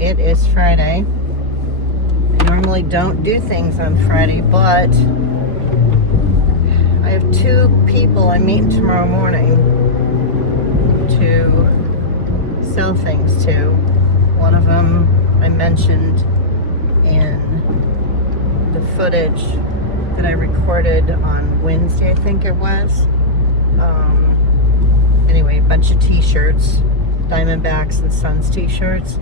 It is Friday. I normally don't do things on Friday, but I have two people I'm meeting tomorrow morning to sell things to. One of them I mentioned in the footage that I recorded on Wednesday, I think it was. Anyway, a bunch of t-shirts, Diamondbacks and Sons t-shirts,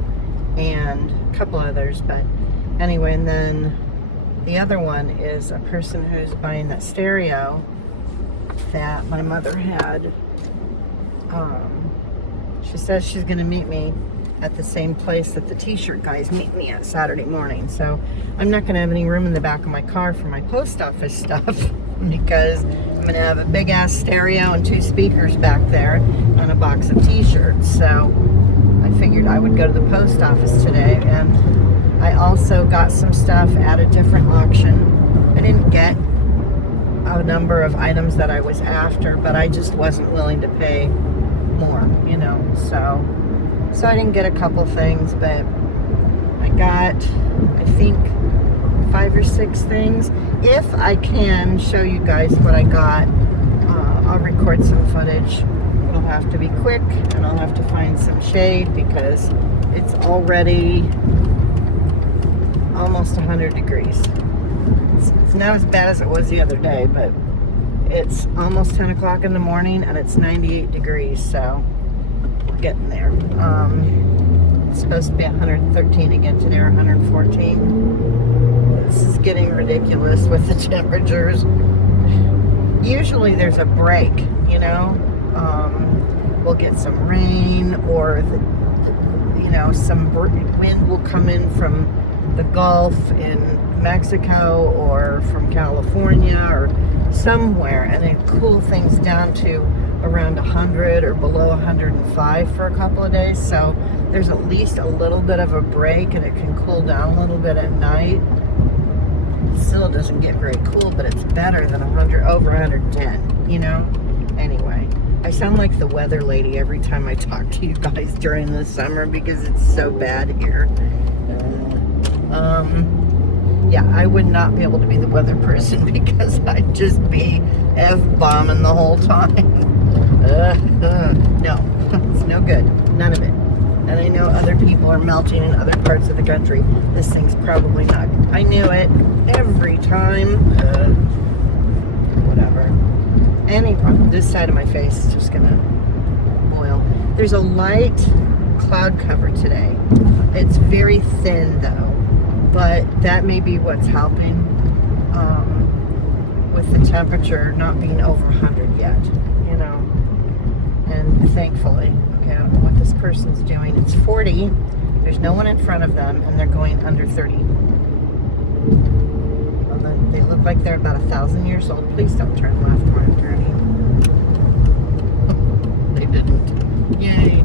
and a couple others, but anyway. And then the other one is a person who's buying that stereo that my mother had. She says she's going to meet me at the same place that the t-shirt guys meet me at Saturday morning. So I'm not going to have any room in the back of my car for my post office stuff because I'm going to have a big ass stereo and 2 speakers back there and a box of t-shirts. So I figured I would go to the post office today, and I also got some stuff at a different auction. I didn't get a number of items that I was after, but I just wasn't willing to pay more, you know, so I didn't get a couple things, but I got, I think, 5 or 6 things. If I can show you guys what I got, I'll record some footage. It'll have to be quick, and I'll have to find some shade because it's already almost 100 degrees. It's not as bad as it was the other day, but it's almost 10 o'clock in the morning and it's 98 degrees, so we're getting there. It's supposed to be 113 again today, or 114. This is getting ridiculous with the temperatures. Usually there's a break, you know. We'll get some rain, or some wind will come in from the Gulf in Mexico or from California or somewhere, and then cool things down to around 100 or below 105 for a couple of days. So there's at least a little bit of a break, and it can cool down a little bit at night. It still doesn't get very cool, but it's better than over 110, you know. Anyway, I sound like the weather lady every time I talk to you guys during the summer because it's so bad here. Yeah, I would not be able to be the weather person because I'd just be F-bombing the whole time. No, it's no good. None of it. And I know other people are melting in other parts of the country. This thing's probably not. I knew it every time. Whatever. Anyway, this side of my face is just gonna boil. There's a light cloud cover today. It's very thin though, but that may be what's helping with the temperature not being over 100 yet, you know. And thankfully, okay, I don't know what this person's doing. It's 40, there's no one in front of them, and they're going under 30. Well, they look like they're about 1,000 years old. Please don't turn left when I'm turning. They didn't. Yay.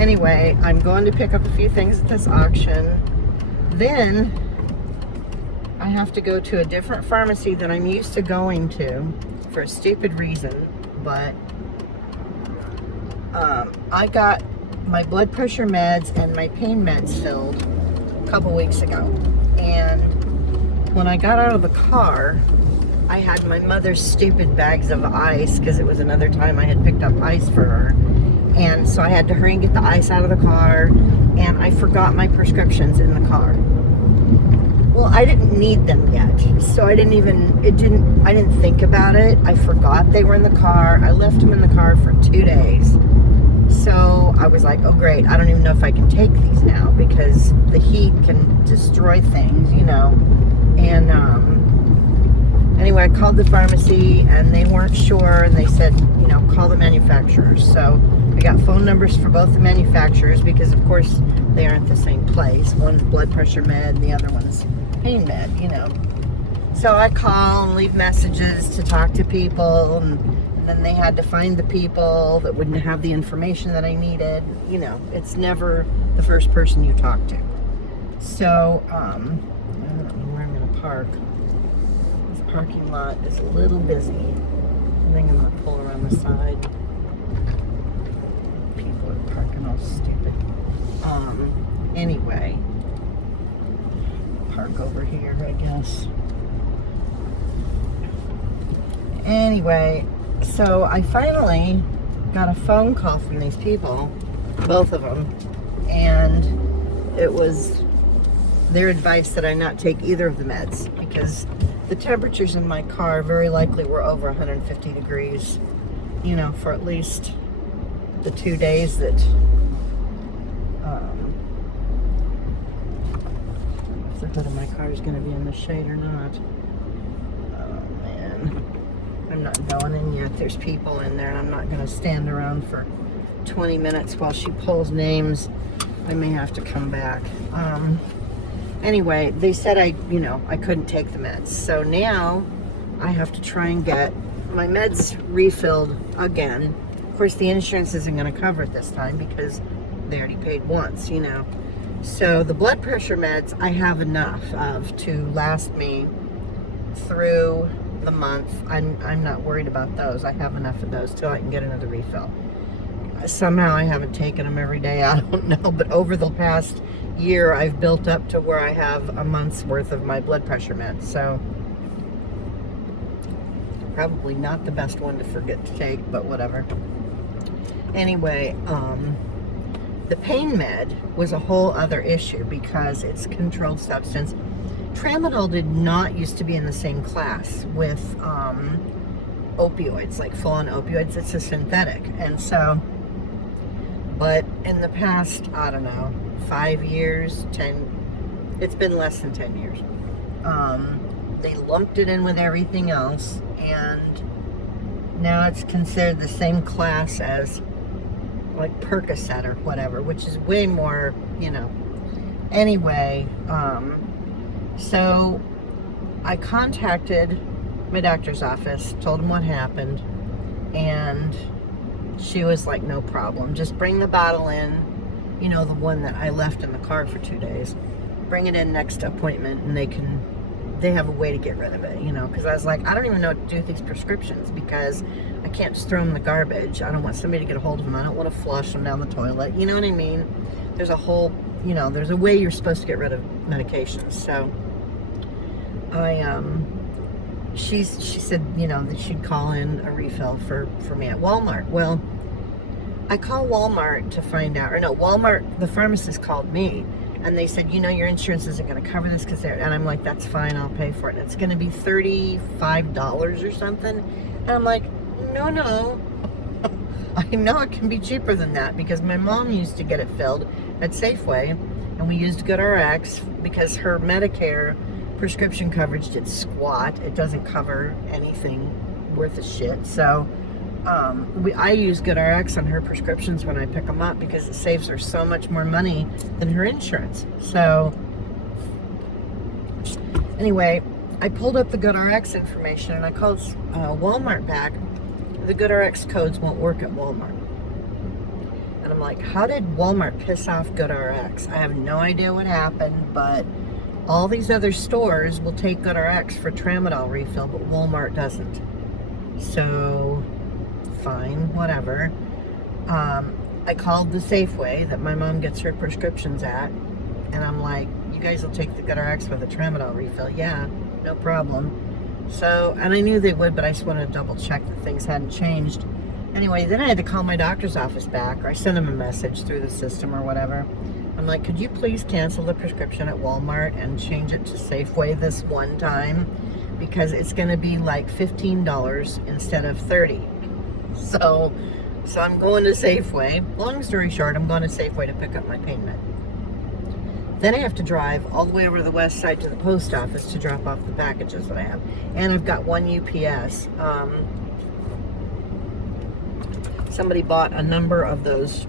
Anyway, I'm going to pick up a few things at this auction. Then I have to go to a different pharmacy than I'm used to going to for a stupid reason, but I got my blood pressure meds and my pain meds filled a couple weeks ago, and when I got out of the car, I had my mother's stupid bags of ice because it was another time I had picked up ice for her. And so I had to hurry and get the ice out of the car, and I forgot my prescriptions in the car. Well, I didn't need them yet, so I didn't think about it. I forgot they were in the car. I left them in the car for 2 days. So I was like, oh great, I don't even know if I can take these now because the heat can destroy things, you know. And anyway, I called the pharmacy and they weren't sure, and they said, you know, call the manufacturers. So I got phone numbers for both the manufacturers because, of course, they aren't the same place. One's blood pressure med and the other one's pain med, you know. So I call and leave messages to talk to people, and then they had to find the people that wouldn't have the information that I needed. You know, it's never the first person you talk to. So, I don't know where I'm going to park. This parking lot is a little busy. I think I'm going to pull around the side. People are parking all stupid. Anyway, park over here, I guess. Anyway, so I finally got a phone call from these people, both of them, and it was their advice that I not take either of the meds because the temperatures in my car very likely were over 150 degrees, you know, for at least the 2 days that if the hood of my car is going to be in the shade or not. Oh man, I'm not going in yet. There's people in there and I'm not going to stand around for 20 minutes while she pulls names. I may have to come back. Anyway, they said I couldn't take the meds. So now I have to try and get my meds refilled again. Of course, the insurance isn't going to cover it this time because they already paid once, you know. So the blood pressure meds I have enough of to last me through the month. I'm not worried about those. I have enough of those till I can get another refill. Somehow I haven't taken them every day. I don't know, but over the past year I've built up to where I have a month's worth of my blood pressure meds. So probably not the best one to forget to take, but whatever. Anyway, the pain med was a whole other issue because it's a controlled substance. Tramadol did not used to be in the same class with opioids, like full-on opioids. It's a synthetic. And so, but in the past, I don't know, 5 years, 10, it's been less than 10 years. They lumped it in with everything else, and now it's considered the same class as like Percocet or whatever, which is way more, you know. Anyway, so I contacted my doctor's office, told him what happened, and she was like, no problem. Just bring the bottle in, you know, the one that I left in the car for 2 days. Bring it in next appointment and they have a way to get rid of it, you know, because I was like, I don't even know what to do with these prescriptions because I can't just throw them in the garbage. I don't want somebody to get a hold of them. I don't want to flush them down the toilet. You know what I mean? There's a whole, you know, there's a way you're supposed to get rid of medications. So she said, you know, that she'd call in a refill for me at Walmart. Well, I called Walmart to find out, or no, Walmart, the pharmacist called me. And they said, you know, your insurance isn't going to cover this because they're, and I'm like, that's fine, I'll pay for it. It's going to be $35 or something. And I'm like, no. I know it can be cheaper than that because my mom used to get it filled at Safeway and we used GoodRx because her Medicare prescription coverage did squat. It doesn't cover anything worth a shit. So I use GoodRx on her prescriptions when I pick them up because it saves her so much more money than her insurance. So anyway, I pulled up the GoodRx information and I called Walmart back. The GoodRx codes won't work at Walmart. And I'm like, how did Walmart piss off GoodRx? I have no idea what happened, but all these other stores will take GoodRx for Tramadol refill, but Walmart doesn't. So fine, whatever. I called the Safeway that my mom gets her prescriptions at, and I'm like, you guys will take the GoodRx with a Tramadol refill? Yeah, no problem. So, and I knew they would, but I just wanted to double check that things hadn't changed. Anyway, then I had to call my doctor's office back, or I sent them a message through the system or whatever. I'm like, could you please cancel the prescription at Walmart and change it to Safeway this one time? Because it's going to be like $15 instead of $30. So I'm going to Safeway. Long story short, I'm going to Safeway to pick up my pain med. Then I have to drive all the way over to the west side to the post office to drop off the packages that I have. And I've got one UPS. Somebody bought a number of those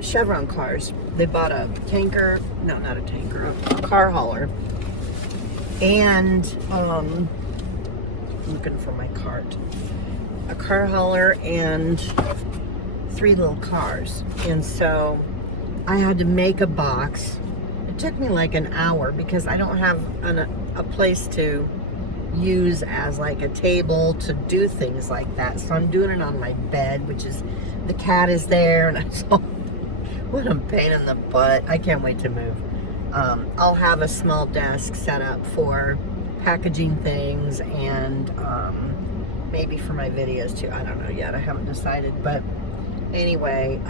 Chevron cars. They bought a tanker, no, not a tanker, a car hauler. And I'm looking for my cart. A car hauler and 3 little cars. And so I had to make a box. It took me like an hour because I don't have a place to use as like a table to do things like that. So I'm doing it on my bed, which is, the cat is there, and I saw, what a pain in the butt. I can't wait to move. I'll have a small desk set up for packaging things and maybe for my videos too. I don't know yet. I haven't decided. But anyway,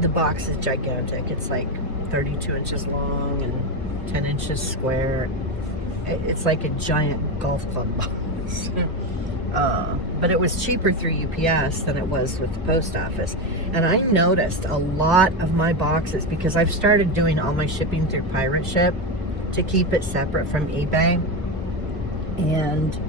the box is gigantic. It's like 32 inches long and 10 inches square. It's like a giant golf club box. But it was cheaper through UPS than it was with the post office. And I noticed a lot of my boxes, because I've started doing all my shipping through Pirate Ship to keep it separate from eBay. And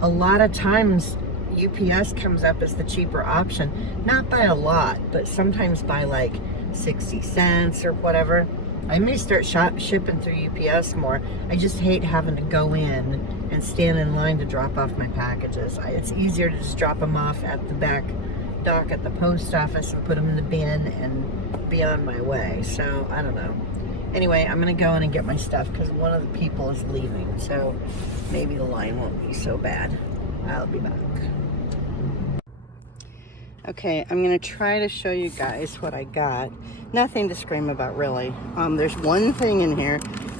a lot of times UPS comes up as the cheaper option, not by a lot, but sometimes by like 60 cents or whatever. I may start shipping through UPS more. I just hate having to go in and stand in line to drop off my packages. It's easier to just drop them off at the back dock at the post office and put them in the bin and be on my way. So I don't know. Anyway, I'm gonna go in and get my stuff because one of the people is leaving, so maybe the line won't be so bad. I'll be back. Okay, I'm gonna try to show you guys what I got. Nothing to scream about, really. There's one thing in here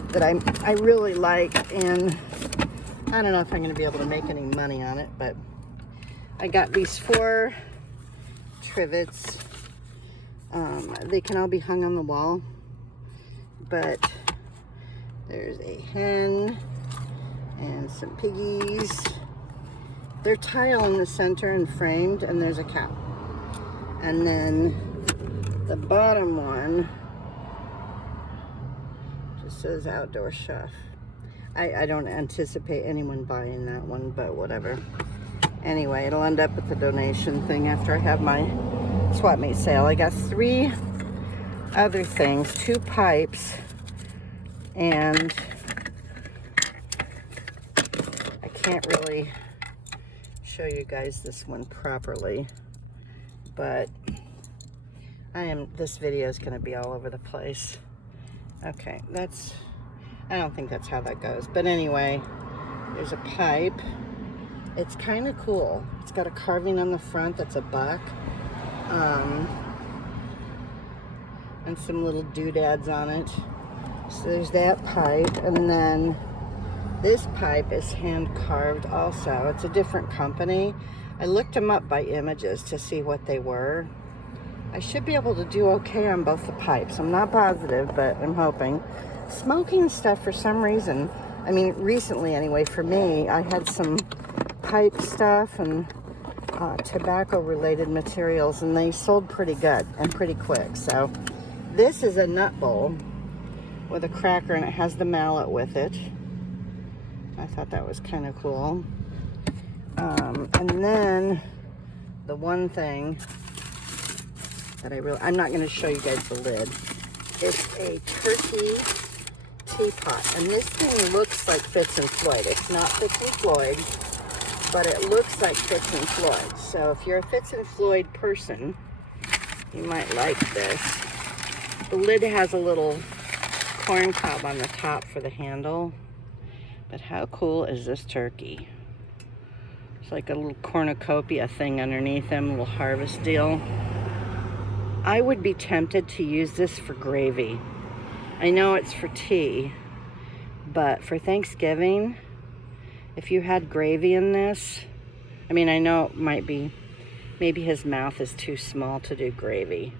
that I really like, and I don't know if I'm gonna be able to make any money on it, but I got these 4 trivets. They can all be hung on the wall, but there's a hen and some piggies. They're tile in the center and framed, and there's a cow. And then the bottom one just says outdoor chef. I don't anticipate anyone buying that one, but whatever. Anyway, it'll end up at the donation thing after I have my swap meet sale. I got 3 other things, 2 pipes, and I can't really show you guys this one properly, but this video is going to be all over the place. Okay, I don't think that's how that goes, but anyway, there's a pipe. It's kind of cool. It's got a carving on the front that's a buck, and some little doodads on it. So there's that pipe, and then this pipe is hand carved also. It's a different company. I looked them up by images to see what they were. I should be able to do okay on both the pipes. I'm not positive, but I'm hoping. Smoking stuff for some reason, I mean recently anyway, for me, I had some pipe stuff and tobacco related materials, and they sold pretty good and pretty quick. So this is a nut bowl with a cracker, and it has the mallet with it. I thought that was kind of cool. And then the one thing that I'm not going to show you guys the lid. It's a turkey teapot, and this thing looks like Fitz and Floyd. It's not Fitz and Floyd, but it looks like Fitz and Floyd. So if you're a Fitz and Floyd person, you might like this. The lid has a little corn cob on the top for the handle. But how cool is this turkey? It's like a little cornucopia thing underneath them, a little harvest deal. I would be tempted to use this for gravy. I know it's for tea, but for Thanksgiving, if you had gravy in this, I mean, I know it might be, maybe his mouth is too small to do gravy.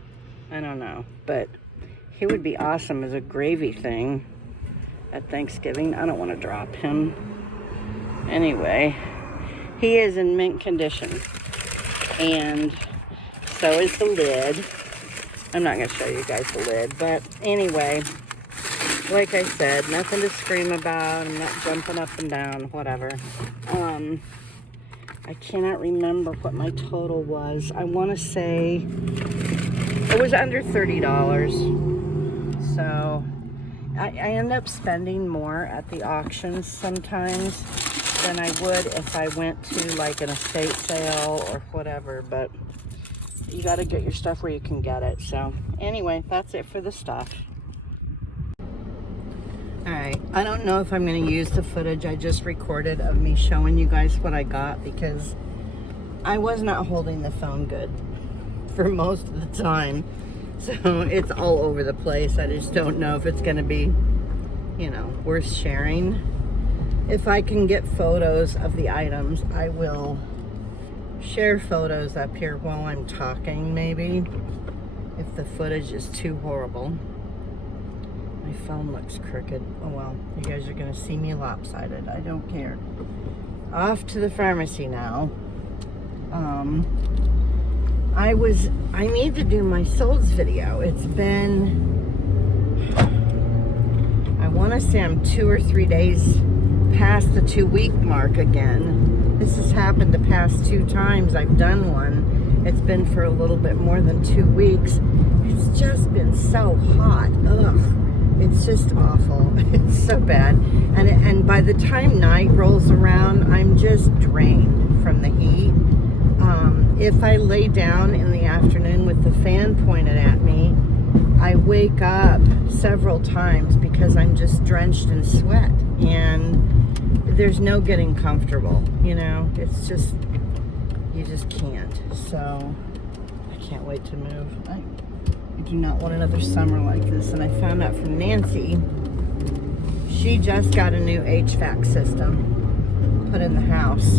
I don't know, but he would be awesome as a gravy thing at Thanksgiving. I don't want to drop him. Anyway, he is in mint condition, and so is the lid. I'm not going to show you guys the lid, but anyway, like I said, nothing to scream about. I'm not jumping up and down, whatever. I cannot remember what my total was. I want to say it was under $30. So I end up spending more at the auctions sometimes than I would if I went to like an estate sale or whatever, but you got to get your stuff where you can get it. So anyway, that's it for the stuff. Alright, I don't know if I'm going to use the footage I just recorded of me showing you guys what I got, because I was not holding the phone good for most of the time. So it's all over the place. I just don't know if it's going to be, you know, worth sharing. If I can get photos of the items, I will share photos up here while I'm talking, maybe, if the footage is too horrible. My phone looks crooked. Oh well, you guys are going to see me lopsided. I don't care. Off to the pharmacy now. I need to do my Souls video. It's been, I want to say I'm 2 or 3 days past the 2-week mark again. This has happened the past 2 times I've done one. It's been for a little bit more than 2 weeks. It's just been so hot. Ugh. It's just awful. It's so bad. And by the time night rolls around, I'm just drained from the heat. If I lay down in the afternoon with the fan pointed at me, I wake up several times because I'm just drenched in sweat. And there's no getting comfortable, you know? It's just, you just can't. So, I can't wait to move. I do not want another summer like this. And I found out from Nancy, she just got a new HVAC system put in the house.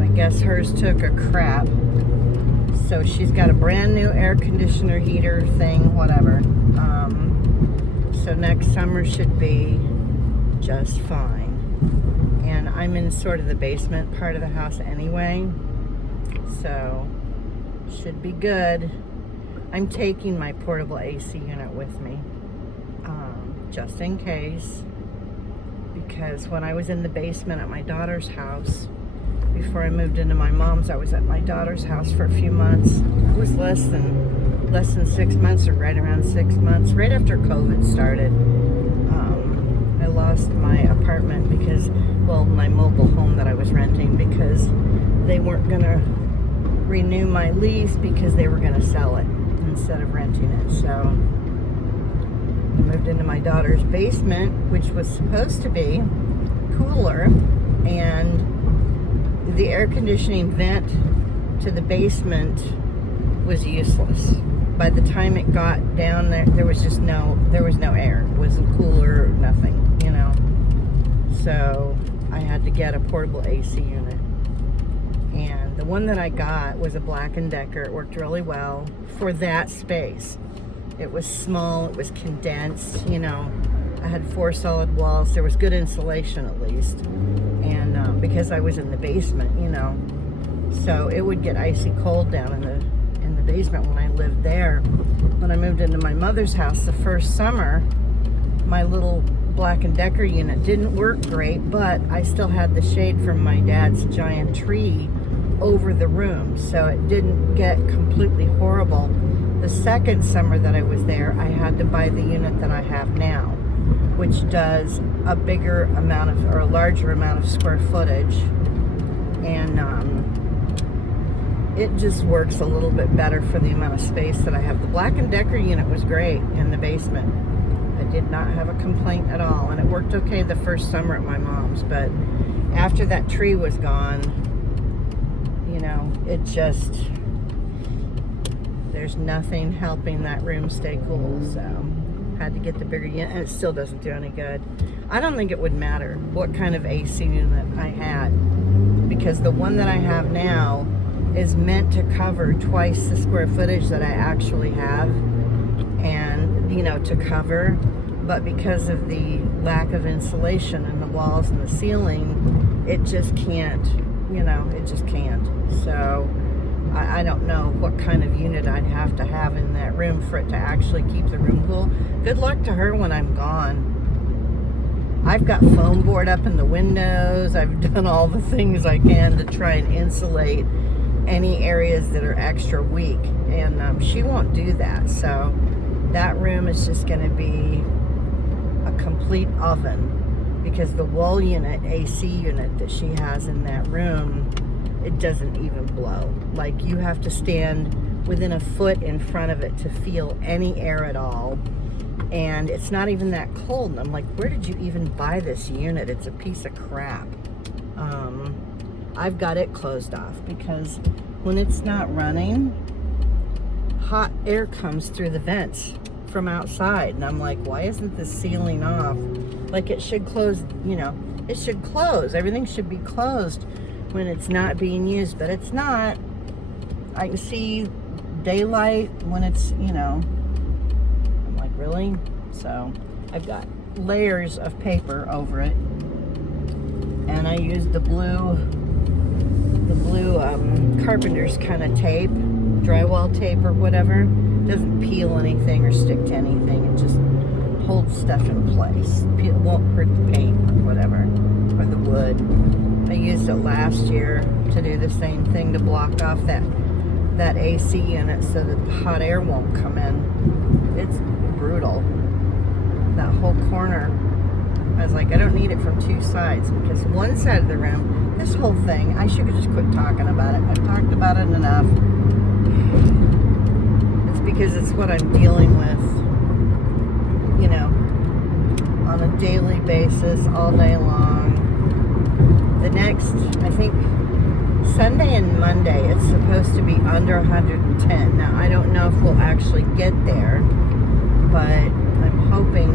I guess hers took a crap. So she's got a brand new air conditioner, heater thing, whatever. So next summer should be just fine. And I'm in sort of the basement part of the house anyway. So should be good. I'm taking my portable AC unit with me, just in case, because when I was in the basement at my daughter's house, before I moved into my mom's, I was at my daughter's house for a few months. It was less than 6 months, or right around 6 months, right after COVID started. I lost my apartment because, well, my mobile home that I was renting, because they weren't gonna renew my lease because they were gonna sell it instead of renting it. So I moved into my daughter's basement, which was supposed to be cooler, and the air conditioning vent to the basement was useless. By the time it got down there, there was no air. It wasn't cooler or nothing, you know. So I had to get a portable AC unit. And the one that I got was a Black & Decker. It worked really well for that space. It was small, it was condensed, you know. I had 4 solid walls. There was good insulation at least. And because I was in the basement, you know. So it would get icy cold down in the basement when I lived there. When I moved into my mother's house the first summer, my little Black & Decker unit didn't work great, but I still had the shade from my dad's giant tree over the room, so it didn't get completely horrible. The second summer that I was there, I had to buy the unit that I have now, which does a bigger amount of, or a larger amount of square footage, and it just works a little bit better for the amount of space that I have. The Black & Decker unit was great in the basement. I did not have a complaint at all, and it worked okay the first summer at my mom's, but after that tree was gone, you know, it just, there's nothing helping that room stay cool. So had to get the bigger unit, and it still doesn't do any good. I don't think it would matter what kind of AC unit I had, because the one that I have now is meant to cover twice the square footage that I actually have, and, you know, to cover, but because of the lack of insulation in the walls and the ceiling, it just can't, you know, it just can't. So I don't know what kind of unit I'd have to have in that room for it to actually keep the room cool. Good luck to her when I'm gone. I've got foam board up in the windows. I've done all the things I can to try and insulate any areas that are extra weak, and she won't do that. So that room is just going to be a complete oven, because the wall unit, AC unit that she has in that room, it doesn't even blow. Like, you have to stand within a foot in front of it to feel any air at all, and it's not even that cold. And I'm like, where did you even buy this unit? It's a piece of crap. I've got it closed off, because when it's not running, hot air comes through the vents from outside. And I'm like, why isn't this sealing off? Like it should close, you know, it should close. Everything should be closed when it's not being used, but it's not. I can see daylight when it's, you know, I'm like, really? So I've got layers of paper over it, and I used the blue carpenter's kind of tape, drywall tape or whatever. It doesn't peel anything or stick to anything. It just holds stuff in place. It won't hurt the paint or whatever, or the wood. I used it last year to do the same thing, to block off that AC unit so that the hot air won't come in. It's brutal. That whole corner, I was like, I don't need it from two sides, because one side of the room, this whole thing, I should have just quit talking about it. I've talked about it enough. It's because it's what I'm dealing with, you know, on a daily basis, all day long. The next, I think, Sunday and Monday, it's supposed to be under 110. Now, I don't know if we'll actually get there, but I'm hoping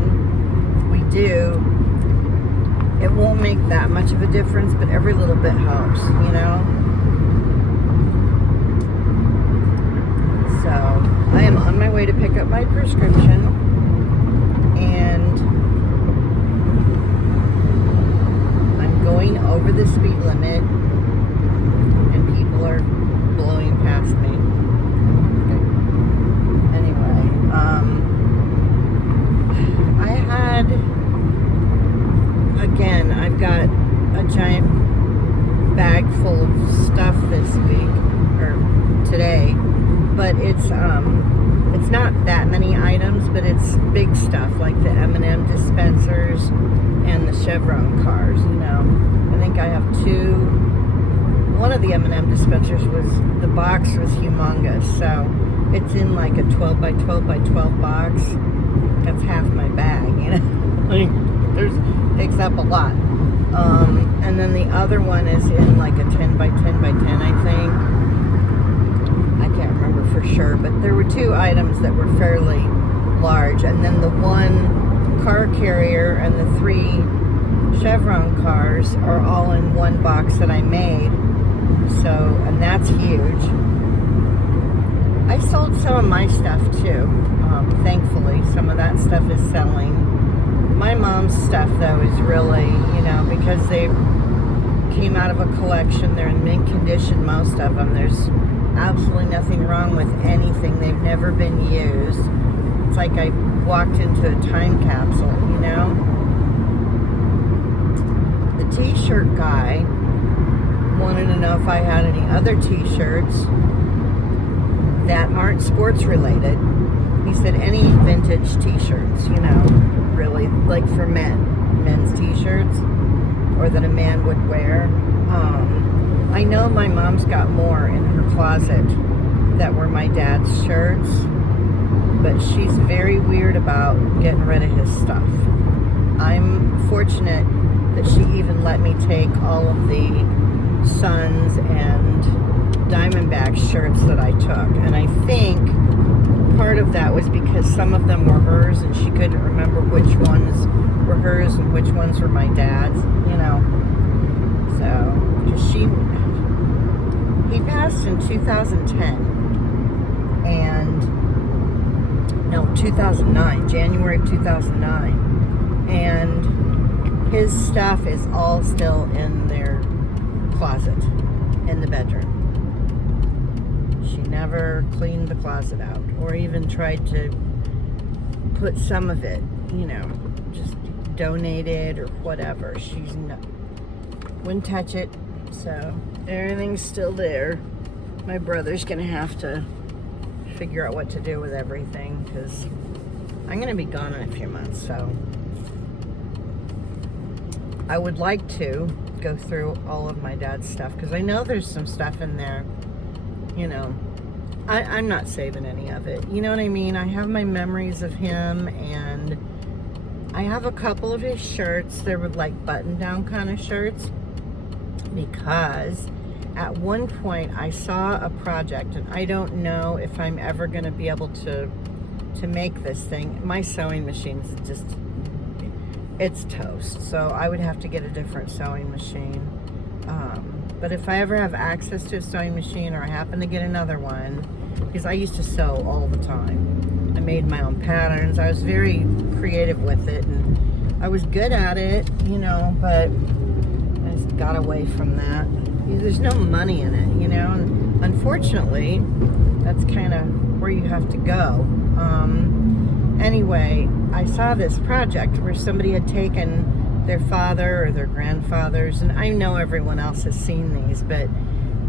we do. It won't make that much of a difference, but every little bit helps, you know? So, I am on my way to pick up my prescription, and I'm going over the speed limit, and people are blowing past me. Okay. Anyway, I had, again, I've got a giant bag full of stuff this week, or today, but it's not that many items, but it's big stuff, like the M&M dispensers and the Chevron cars, you know. I think I have two. One of the M&M dispensers the box was humongous, so it's in like a 12 by 12 by 12 box. That's half my bag, you know. Like, takes up a lot. And then the other one is in like a 10 by 10 by 10, I think. I can't remember for sure, but there were two items that were fairly large, and then the one car carrier and the three Chevron cars are all in one box that I made. So, and that's huge. I sold some of my stuff too. Thankfully, some of that stuff is selling. My mom's stuff, though, is really, you know, because they came out of a collection. They're in mint condition, most of them. There's absolutely nothing wrong with anything. They've never been used. It's like I walked into a time capsule, you know? The t-shirt guy wanted to know if I had any other t-shirts that aren't sports related. He said any vintage t-shirts, you know, really, like for men's t-shirts, or that a man would wear. I know my mom's got more in her closet that were my dad's shirts, but she's very weird about getting rid of his stuff. I'm fortunate that she even let me take all of the Suns and Diamondbacks shirts that I took, and I think part of that was because some of them were hers and she couldn't remember which ones were hers and which ones were my dad's, you know. So, because he passed in 2010, and no, 2009, January of 2009, and his stuff is all still in their closet in the bedroom. She never cleaned the closet out, or even tried to put some of it, you know, just donate it or whatever. She's not, wouldn't touch it. So everything's still there. My brother's gonna have to figure out what to do with everything, because I'm gonna be gone in a few months. So I would like to go through all of my dad's stuff, because I know there's some stuff in there, you know. I'm not saving any of it, you know what I mean? I have my memories of him, and I have a couple of his shirts. They were like button down kind of shirts, because At one point, I saw a project, and I don't know if I'm ever going to be able to make this thing. My sewing machine's just, it's toast. So I would have to get a different sewing machine. But if I ever have access to a sewing machine, or I happen to get another one, because I used to sew all the time. I made my own patterns. I was very creative with it, and I was good at it, you know, but I just got away from that. There's no money in it, you know, and unfortunately, that's kind of where you have to go. Anyway, I saw this project where somebody had taken their father or their grandfathers, and I know everyone else has seen these, but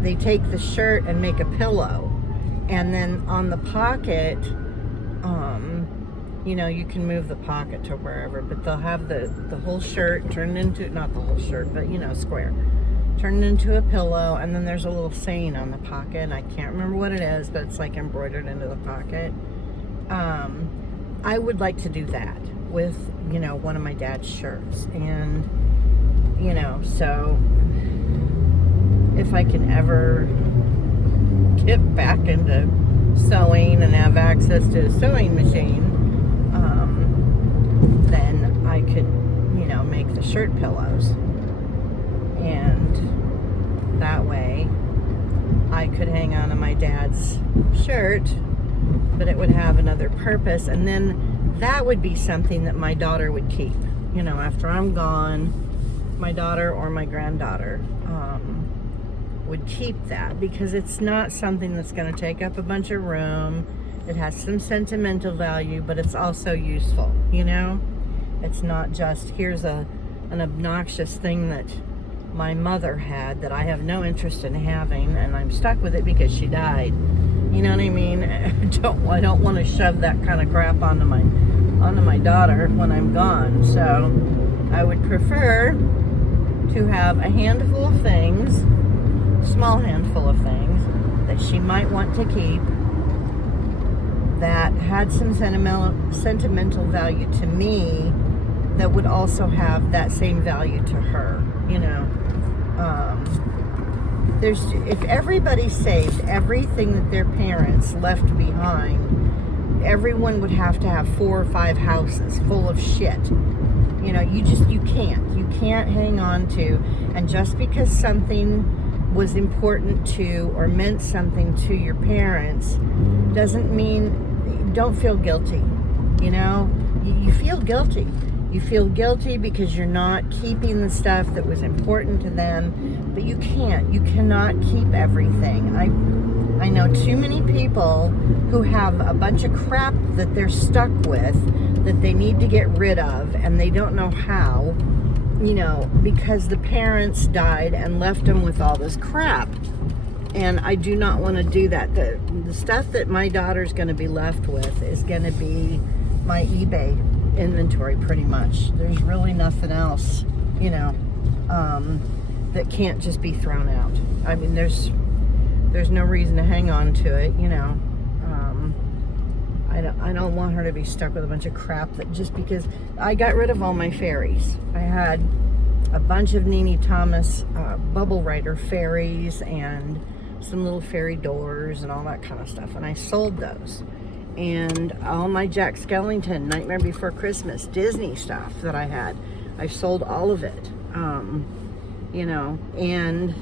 they take the shirt and make a pillow, and then on the pocket, you know, you can move the pocket to wherever, but they'll have the whole shirt turned into, not the whole shirt, but, you know, square, turned into a pillow, and then there's a little saying on the pocket, and I can't remember what it is, but it's like embroidered into the pocket. I would like to do that with, you know, one of my dad's shirts, and, you know, so if I can ever get back into sewing and have access to a sewing machine, then I could, you know, make the shirt pillows, and that way I could hang on to my dad's shirt, but it would have another purpose, and then that would be something that my daughter would keep. You know, after I'm gone, my daughter or my granddaughter would keep that, because it's not something that's going to take up a bunch of room. It has some sentimental value, but it's also useful, you know? It's not just, here's an obnoxious thing that my mother had that I have no interest in having, and I'm stuck with it because she died. You know what I mean? I don't want to shove that kind of crap onto my daughter when I'm gone. So I would prefer to have a handful of things, small handful of things that she might want to keep, that had some sentimental value to me, that would also have that same value to her, you know. If everybody saved everything that their parents left behind, everyone would have to have 4 or 5 houses full of shit. You know, you can't hang on to, and just because something was important to or meant something to your parents doesn't mean, don't feel guilty, you know. You feel guilty. You feel guilty because you're not keeping the stuff that was important to them, but you cannot keep everything. I know too many people who have a bunch of crap that they're stuck with that they need to get rid of, and they don't know how, you know, because the parents died and left them with all this crap. And I do not want to do that. The stuff that my daughter's going to be left with is going to be my eBay inventory, pretty much. There's really nothing else, you know, that can't just be thrown out. I mean, there's no reason to hang on to it, you know. I don't want her to be stuck with a bunch of crap that, just because I got rid of all my fairies. I had a bunch of Nene Thomas bubble writer fairies and some little fairy doors and all that kind of stuff, and I sold those. And all my Jack Skellington, Nightmare Before Christmas, Disney stuff that I had, I sold all of it, you know, and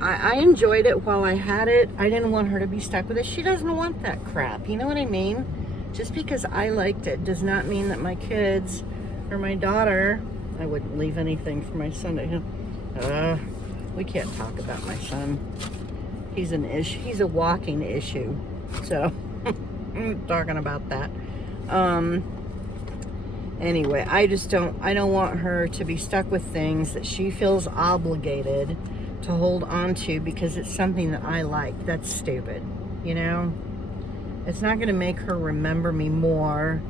I enjoyed it while I had it. I didn't want her to be stuck with it. She doesn't want that crap, you know what I mean? Just because I liked it does not mean that my kids or my daughter, I wouldn't leave anything for my son to, we can't talk about my son. He's an issue. He's a walking issue, so talking about that. Anyway, I don't want her to be stuck with things that she feels obligated to hold on to because it's something that I like. That's stupid, you know. It's not going to make her remember me more.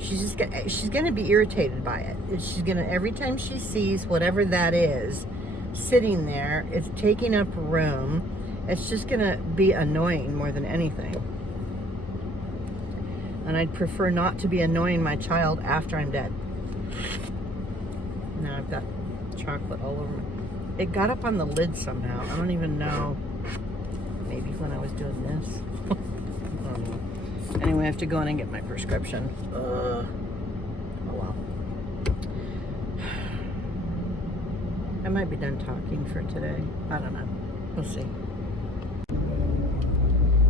She's going to be irritated by it. She's going to, every time she sees whatever that is sitting there, it's taking up room. It's just going to be annoying more than anything. And I'd prefer not to be annoying my child after I'm dead. Now I've got chocolate all over me. it got up on the lid somehow. I don't even know. Maybe when I was doing this. I don't know. Anyway, I have to go in and get my prescription. Oh well. I might be done talking for today. I don't know. We'll see.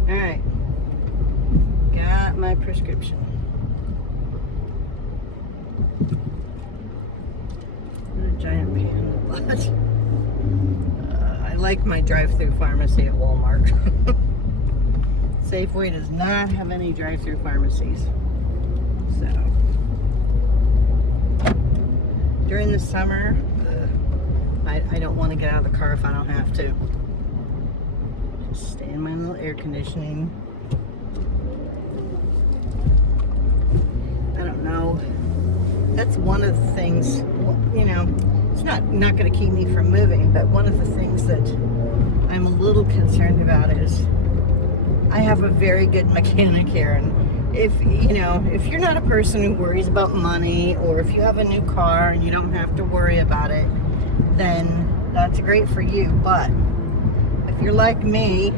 Alright. Got my prescription. What a giant pain in the butt. I like my drive-through pharmacy at Walmart. Safeway does not have any drive-through pharmacies. So, during the summer, I don't want to get out of the car if I don't have to. Just stay in my little air conditioning. I don't know. That's one of the things, you know, it's not going to keep me from moving, but one of the things that I'm a little concerned about is I have a very good mechanic here, and if you're not a person who worries about money, or if you have a new car and you don't have to worry about it, then that's great for you. But if you're like me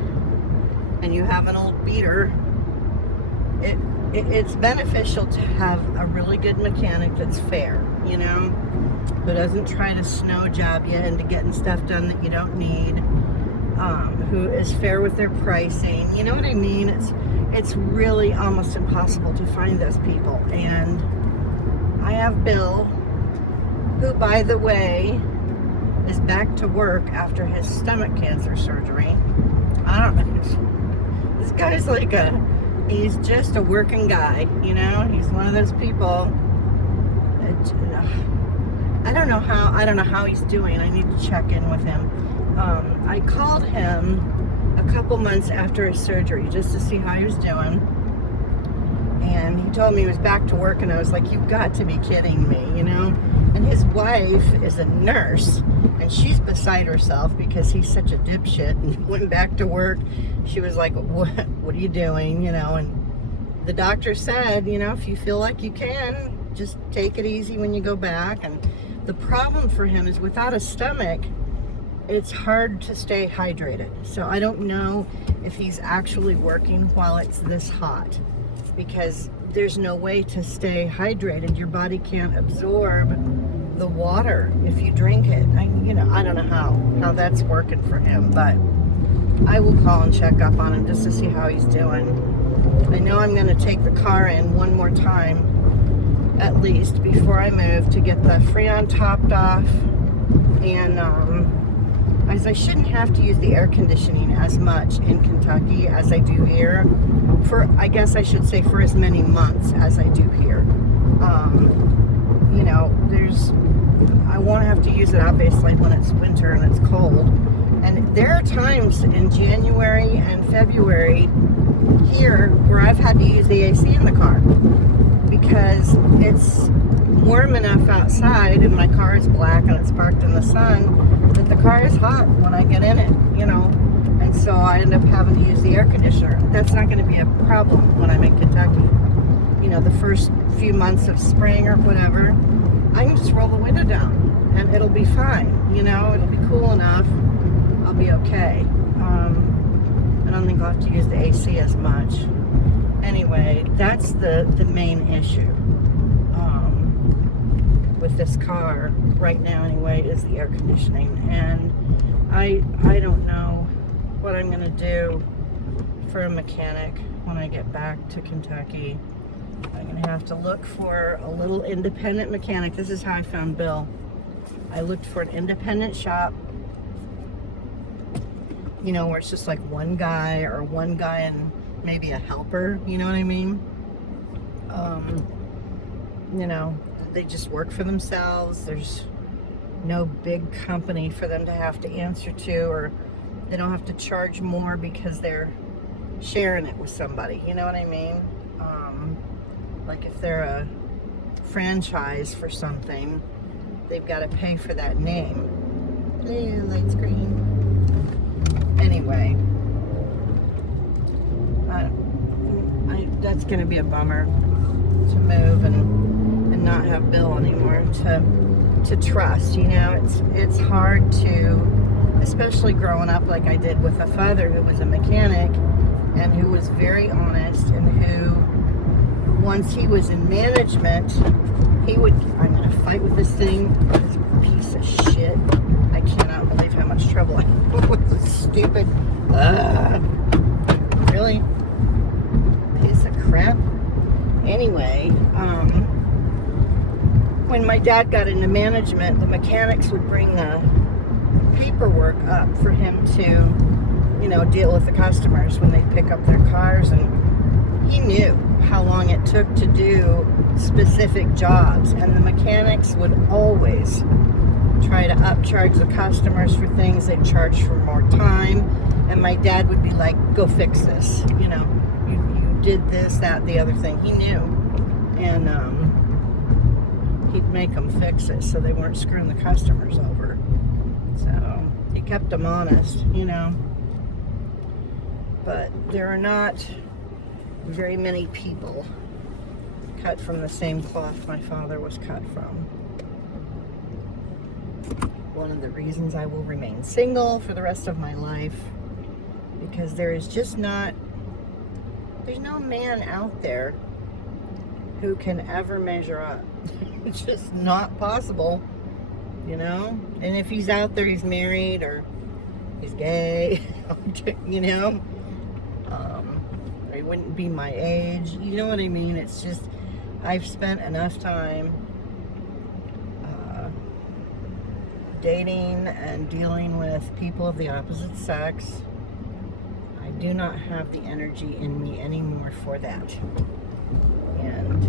and you have an old beater, it's beneficial to have a really good mechanic that's fair, you know, who doesn't try to snow job you into getting stuff done that you don't need, who is fair with their pricing. You know what I mean? It's really almost impossible to find those people. And I have Bill, who, by the way, is back to work after his stomach cancer surgery. I don't know. This guy's like he's just a working guy, you know? He's one of those people that, I don't know how he's doing. I need to check in with him. I called him a couple months after his surgery just to see how he was doing. And he told me he was back to work, and I was like, you've got to be kidding me, you know? And his wife is a nurse, and she's beside herself because he's such a dipshit and went back to work. She was like, what are you doing, you know? And the doctor said, you know, if you feel like you can, just take it easy when you go back. And the problem for him is without a stomach, it's hard to stay hydrated. So I don't know if he's actually working while it's this hot, because there's no way to stay hydrated. Your body can't absorb the water if you drink it. I don't know how that's working for him, but I will call and check up on him just to see how he's doing. I know I'm going to take the car in one more time, at least, before I move, to get the Freon topped off. And as I shouldn't have to use the air conditioning as much in Kentucky as I do here, I guess I should say for as many months as I do here. You know, I won't have to use it obviously when it's winter and it's cold. And there are times in January and February here where I've had to use the AC in the car because it's warm enough outside and my car is black and it's parked in the sun that the car is hot when I get in it, you know. And so I end up having to use the air conditioner. That's not going to be a problem when I'm in Kentucky. You know, the first few months of spring or whatever, I can just roll the window down and it'll be fine. You know, it'll be cool enough. I'll be okay. I don't think I'll have to use the AC as much. Anyway, that's the main issue with this car right now anyway, is the air conditioning. And I don't know what I'm going to do for a mechanic when I get back to Kentucky. I'm going to have to look for a little independent mechanic. This is how I found Bill. I looked for an independent shop, you know, where it's just like one guy and maybe a helper, you know what I mean? You know, they just work for themselves. There's no big company for them to have to answer to, or they don't have to charge more because they're sharing it with somebody, you know what I mean? Like if they're a franchise for something, they've got to pay for that name. Hey, light screen. Anyway, that's going to be a bummer to move and not have Bill anymore to to trust. You know, it's hard to, especially growing up like I did with a father who was a mechanic and who was very honest, and who, once he was in management, he would, I'm going to fight with this thing, this piece of shit. I cannot believe how much trouble I had with this stupid, really, piece of crap. Anyway, when my dad got into management, the mechanics would bring the paperwork up for him to, you know, deal with the customers when they pick up their cars, and he knew how long it took to do specific jobs, and the mechanics would always try to upcharge the customers for things. They'd charge for more time, and my dad would be like, go fix this, you know, you did this, that, the other thing. He knew, and he'd make them fix it so they weren't screwing the customers over. So he kept them honest, you know. But there are not very many people cut from the same cloth my father was cut from. One of the reasons I will remain single for the rest of my life, because there is just not, there's no man out there who can ever measure up. It's just not possible, you know. And if he's out there, he's married or he's gay, you know, or he wouldn't be my age, you know what I mean. It's just, I've spent enough time dating and dealing with people of the opposite sex. I do not have the energy in me anymore for that. And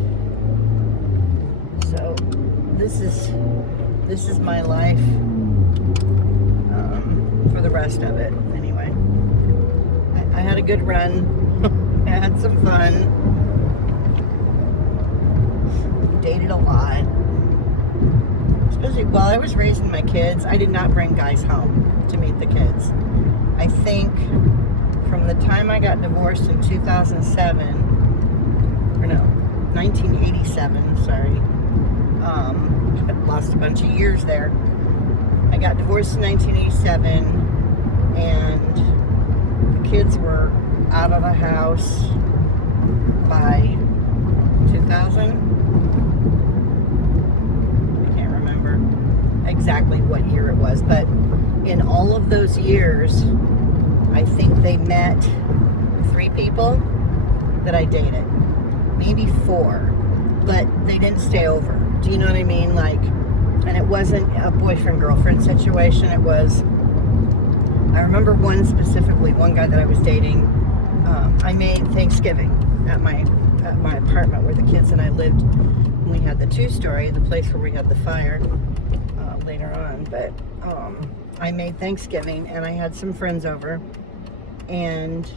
so this is my life for the rest of it. Anyway, I had a good run. I had some fun. Dated a lot. Especially while I was raising my kids, I did not bring guys home to meet the kids. I think from the time I got divorced in 2007, or no, 1987, sorry. I lost a bunch of years there. I got divorced in 1987, and the kids were out of the house by 2000. Exactly what year it was, but in all of those years, I think they met 3 people that I dated, maybe 4, but they didn't stay over. Do you know what I mean? Like, and it wasn't a boyfriend-girlfriend situation. It was, I remember one specifically, one guy that I was dating. I made Thanksgiving at my apartment where the kids and I lived. We had the 2-story, the place where we had the fire. Later on, but I made Thanksgiving and I had some friends over, and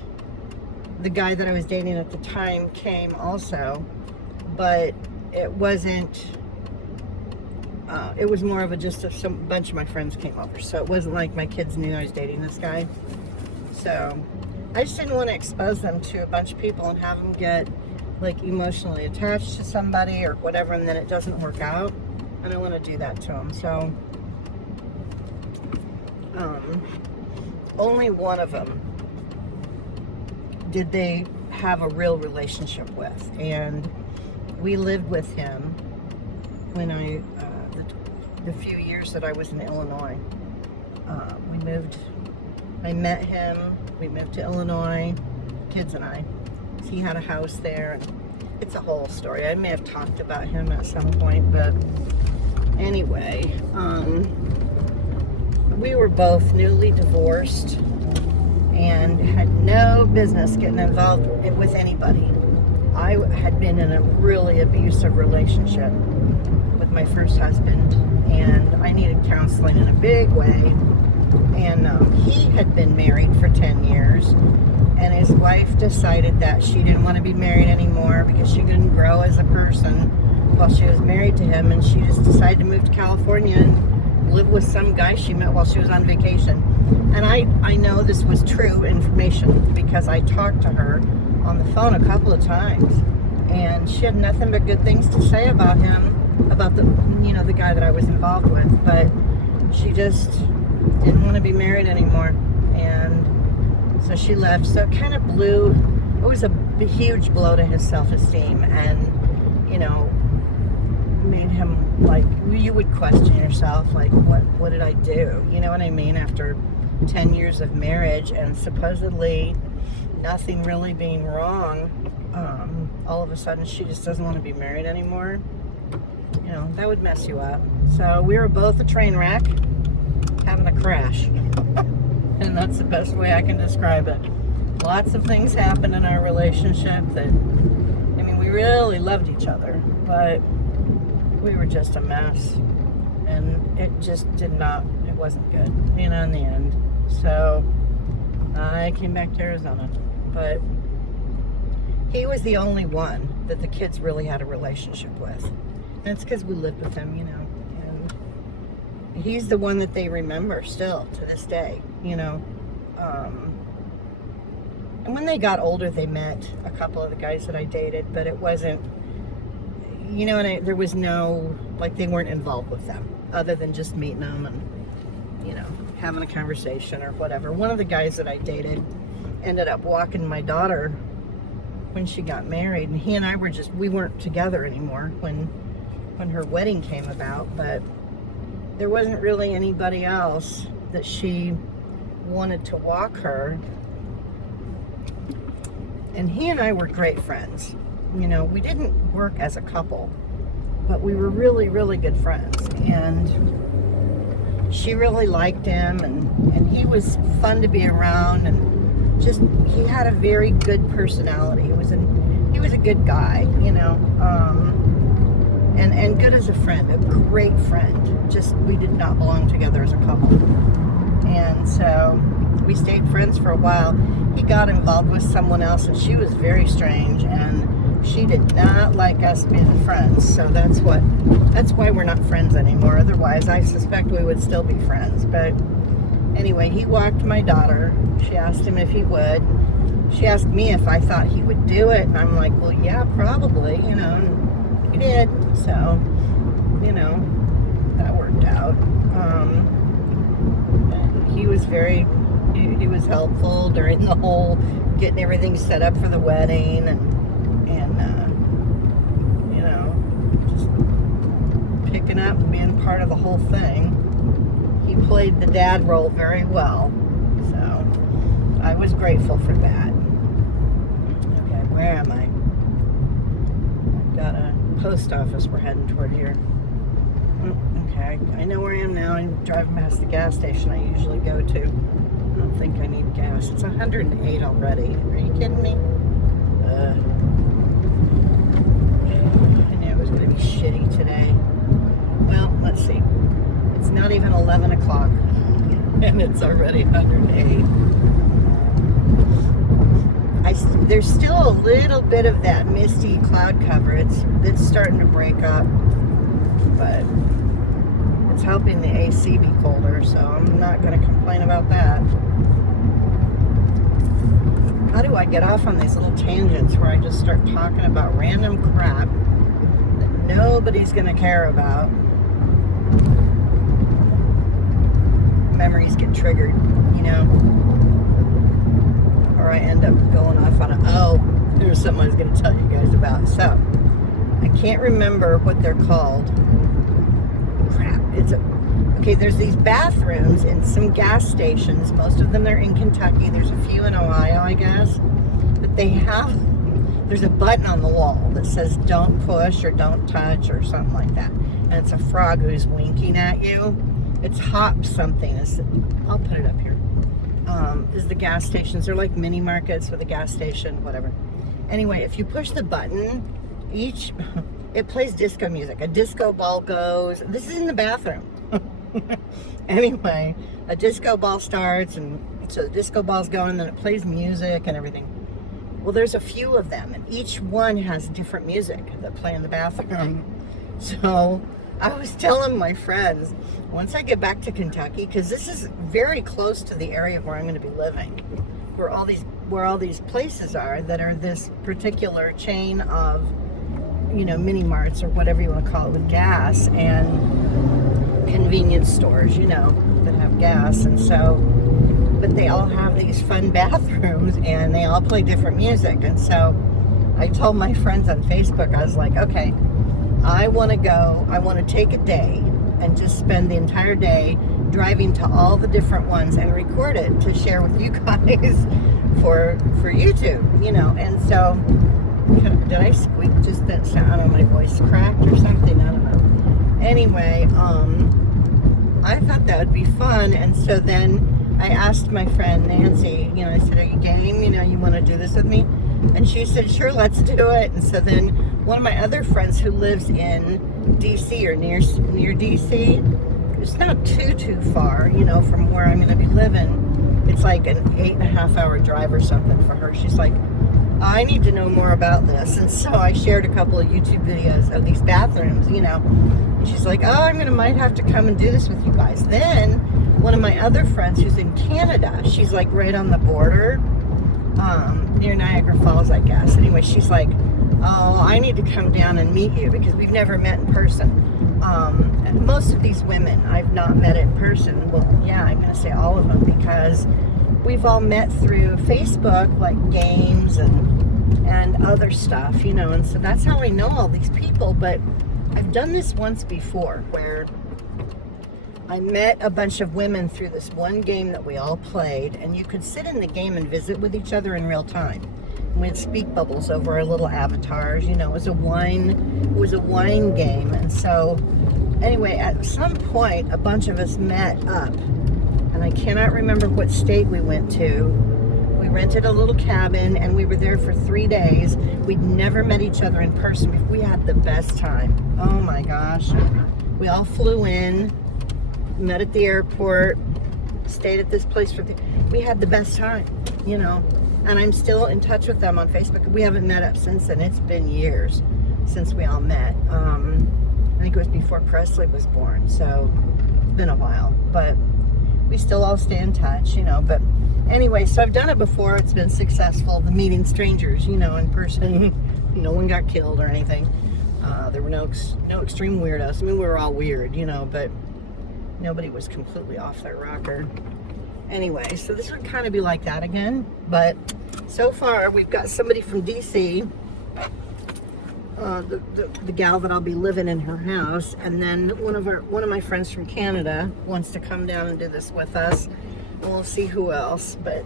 the guy that I was dating at the time came also, but it wasn't, it was more of a just a bunch of my friends came over, so it wasn't like my kids knew I was dating this guy. So I just didn't want to expose them to a bunch of people and have them get like emotionally attached to somebody or whatever, and then it doesn't work out. I don't want to do that to them. So, only one of them did they have a real relationship with, and we lived with him when the few years that I was in Illinois. I met him, we moved to Illinois, kids and I. He had a house there. It's a whole story. I may have talked about him at some point, but anyway, we were both newly divorced and had no business getting involved with anybody. I had been in a really abusive relationship with my first husband, and I needed counseling in a big way. And he had been married for 10 years, and his wife decided that she didn't want to be married anymore because she couldn't grow as a person while she was married to him, and she just decided to move to California and live with some guy she met while she was on vacation. And I know this was true information because I talked to her on the phone a couple of times, and she had nothing but good things to say about him. about the guy that I was involved with, but she just didn't want to be married anymore, and so she left. So it kind of it was a huge blow to his self-esteem, and made him, like, you would question yourself, like, what did I do? You know what I mean? After 10 years of marriage and supposedly nothing really being wrong, all of a sudden she just doesn't want to be married anymore. That would mess you up. So we were both a train wreck, having a crash. And that's the best way I can describe it. Lots of things happened in our relationship that, we really loved each other, but we were just a mess. And it just it wasn't good, in the end. So I came back to Arizona. But he was the only one that the kids really had a relationship with. And it's because we lived with him, and he's the one that they remember still to this day, and when they got older, they met a couple of the guys that I dated, but it wasn't, there was no, like, they weren't involved with them other than just meeting them and, having a conversation or whatever. One of the guys that I dated ended up walking my daughter when she got married, and he and I we weren't together anymore when her wedding came about, but there wasn't really anybody else that she wanted to walk her. And he and I were great friends. We didn't work as a couple, but we were really, really good friends. And she really liked him, and he was fun to be around, and just, he had a very good personality. He was a good guy, and good as a friend, a great friend. Just, we did not belong together as a couple. And so we stayed friends for a while. He got involved with someone else, and she was very strange, and she did not like us being friends. So that's why we're not friends anymore. Otherwise, I suspect we would still be friends. But anyway, he walked my daughter. She asked him if he would. She asked me if I thought he would do it, and I'm like, well, yeah, probably, and he did. So, that worked out. He was he was helpful during the whole getting everything set up for the wedding, and just picking up and being part of the whole thing. He played the dad role very well, so I was grateful for that. Okay, where am I? I've got a post office we're heading toward here. Okay, I know where I am now. I'm driving past the gas station I usually go to. I don't think I need gas. It's 108 already. Are you kidding me? I knew it was going to be shitty today. Well, let's see. It's not even 11 o'clock, and it's already 108. There's still a little bit of that misty cloud cover. It's starting to break up, but it's helping the AC be colder, so I'm not going to complain about that. How do I get off on these little tangents where I just start talking about random crap that nobody's going to care about? Memories get triggered, or I end up going off on there's something I was going to tell you guys about. So, I can't remember what they're called. Crap. Okay, there's these bathrooms in some gas stations. Most of them are in Kentucky. There's a few in Ohio, I guess. But there's a button on the wall that says don't push or don't touch or something like that. And it's a frog who's winking at you. It's Hop something. I'll put it up here. Is the gas stations. They're like mini markets with a gas station, whatever. Anyway, if you push the button, it plays disco music. A disco ball goes. This is in the bathroom. Anyway, a disco ball starts, and so the disco ball's going, and then it plays music and everything. Well, there's a few of them, and each one has different music that play in the bathroom. So I was telling my friends, once I get back to Kentucky, because this is very close to the area where I'm going to be living, where all these places are that are this particular chain of you know, mini marts or whatever you want to call it with gas, and convenience stores, you know, that have gas. And so, but they all have these fun bathrooms and they all play different music. And so I told my friends on Facebook, I was like, okay, I want to take a day and just spend the entire day driving to all the different ones and record it to share with you guys for YouTube, you know. And so, did I squeak just that sound? I don't know, my voice cracked or something, I don't know. Anyway, I thought that would be fun. And so then I asked my friend Nancy, you know, I said, are you game? You know, you want to do this with me? And she said, sure, let's do it. And so then one of my other friends who lives in DC or near DC, it's not too far, you know, from where I'm going to be living. It's like an 8.5 hour drive or something for her. She's like, I need to know more about this. And so I shared a couple of YouTube videos of these bathrooms, you know. And she's like, oh, might have to come and do this with you guys. Then one of my other friends who's in Canada, she's like right on the border, near Niagara Falls, I guess. Anyway, she's like, oh, I need to come down and meet you because we've never met in person. Most of these women I've not met in person. Well, yeah, I'm going to say all of them because we've all met through Facebook, like games and other stuff, you know. And so that's how I know all these people. But I've done this once before where I met a bunch of women through this one game that we all played, and you could sit in the game and visit with each other in real time. We had speak bubbles over our little avatars, you know. It was a wine game. And so anyway, at some point a bunch of us met up, and I cannot remember what state we went to. We rented a little cabin and we were there for 3 days. We'd never met each other in person before. We had the best time. Oh my gosh. We all flew in, met at the airport, stayed at this place we had the best time, you know. And I'm still in touch with them on Facebook. We haven't met up since then. It's been years since we all met. I think it was before Presley was born, so it's been a while. But we still all stay in touch, you know. But anyway, so I've done it before. It's been successful. The meeting strangers, you know, in person. No one got killed or anything. There were no extreme weirdos. I mean, we were all weird, you know, but nobody was completely off their rocker. Anyway, so this would kind of be like that again, but so far we've got somebody from DC, the gal that I'll be living in her house, and then one of my friends from Canada wants to come down and do this with us. We'll see who else, but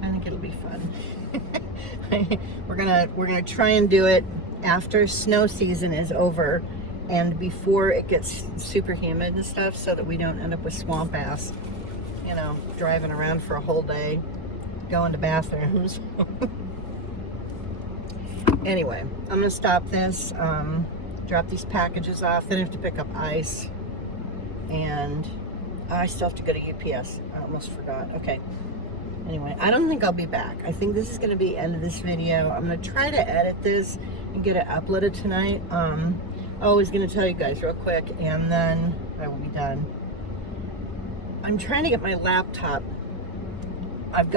I think it'll be fun. We're gonna try and do it after snow season is over and before it gets super humid and stuff, so that we don't end up with swamp ass, you know, driving around for a whole day, going to bathrooms. Anyway, I'm gonna stop this, drop these packages off, then I have to pick up ice, and I still have to go to UPS. I almost forgot. Okay. Anyway, I don't think I'll be back. I think this is gonna be the end of this video. I'm gonna try to edit this and get it uploaded tonight. I was gonna tell you guys real quick, and then I will be done. I'm trying to get my laptop. I have